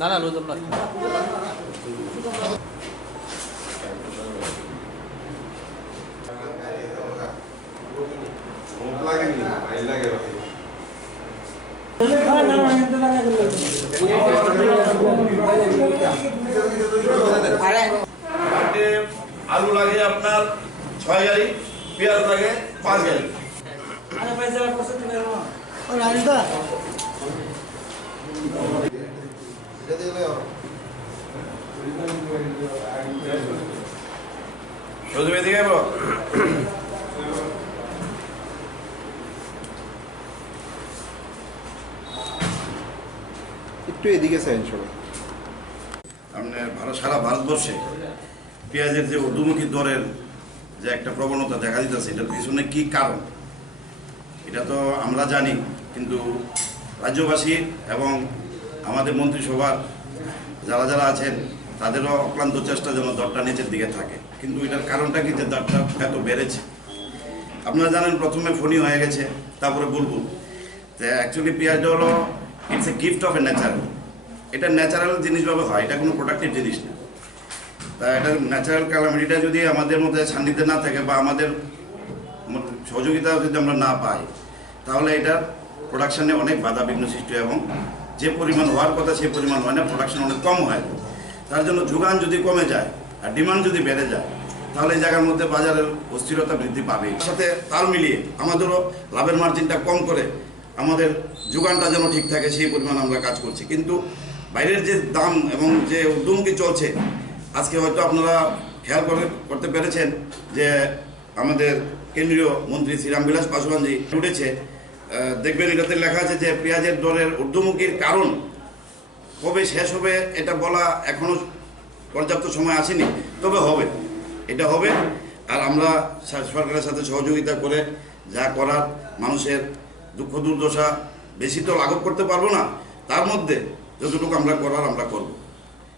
না না নতুন নয়। আলু লাগে আপনার 6 গাড়ি, পেঁয়াজ লাগে 5 গাড়ি। শুধু এদিকে বলো। একটু এদিকে চাই সবাই। সারা ভারতবর্ষে পেঁয়াজের যে ঊর্ধ্বমুখী দরের যে একটা প্রবণতা দেখা দিতেছে, এটার পিছনে কি কারণ এটা তো আমরা জানি, কিন্তু রাজ্যবাসী এবং আমাদের মন্ত্রিসভার যারা যারা আছেন তাদেরও অক্লান্ত চেষ্টা যেন দরটা নিচের দিকে থাকে। কিন্তু এটার কারণটা কি যে দরটা এত বেড়েছে? আপনারা জানেন প্রথমে ফনি হয়ে গেছে, তারপরে বুলবুল। তো অ্যাকচুয়ালি পেঁয়াজটা হলো it's a gift of a natural. এটা ন্যাচারাল জিনিসভাবে হয়, এটা কোনো প্রোডাক্টিভ জিনিস না। তা এটা ন্যাচারাল ক্যালামিটিটা যদি আমাদের মধ্যে সান্নিধ্যে না থাকে বা আমাদের সহযোগিতা যদি আমরা না পাই, তাহলে এটার প্রোডাকশানে অনেক বাধা বিঘ্ন সৃষ্টি হয় এবং যে পরিমাণ হওয়ার কথা সেই পরিমাণ হয় না, প্রোডাকশন অনেক কম হয়। তার জন্য যোগান যদি কমে যায় আর ডিমান্ড যদি বেড়ে যায়, তাহলে এই জায়গার মধ্যে বাজারের অস্থিরতা বৃদ্ধি পাবে। এর সাথে তাল মিলিয়ে আমাদেরও লাভের মার্জিনটা কম করে আমাদের যোগানটা যেন ঠিক থাকে সেই পরিমাণ আমরা কাজ করছি। কিন্তু বাইরের যে দাম এবং যে ঊর্ধ্বমুখী চলছে, আজকে হয়তো আপনারা খেয়াল করতে পেরেছেন যে আমাদের কেন্দ্রীয় মন্ত্রী শ্রী রামবিলাস পাসওয়ানজি উঠেছে, দেখবেন এটাতে লেখা আছে যে পেঁয়াজের দরের ঊর্ধ্বমুখীর কারণ কবে শেষ হবে এটা বলা এখনও পর্যাপ্ত সময় আসেনি, তবে হবে, এটা হবে। আর আমরা সরকারের সাথে সহযোগিতা করে যা করার, মানুষের দুঃখ দুর্দশা বেশি তো লাঘব করতে পারবো না, তার মধ্যে যতটুকু আমরা করার আমরা করব।